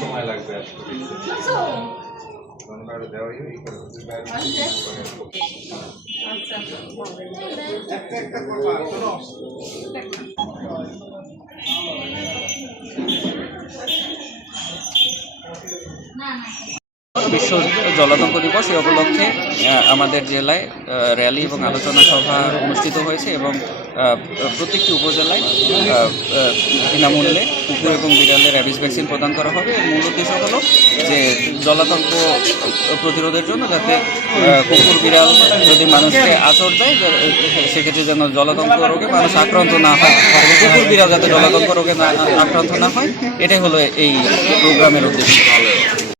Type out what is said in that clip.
সময় লাগবে বিশ্ব জলাতঙ্ক দিবস এই উপলক্ষে আমাদের জেলায় র্যালি এবং আলোচনা সভা অনুষ্ঠিত হয়েছে এবং প্রত্যেকটি উপজেলায় বিনামূল্যে কুকুর এবং বিড়ালের র্যাবিস ভ্যাকসিন প্রদান করা হবে। মূল উদ্দেশ্য হলো যে জলাতঙ্ক প্রতিরোধের জন্য যাতে কুকুর বিড়াল যদি মানুষকে আচর দেয় সেক্ষেত্রে যেন জলাতঙ্ক রোগে মানুষ আক্রান্ত না হয়, কুকুর বিড়াল যাতে জলাতঙ্ক রোগে আক্রান্ত না হয়, এটাই হলো এই প্রোগ্রামের উদ্দেশ্য।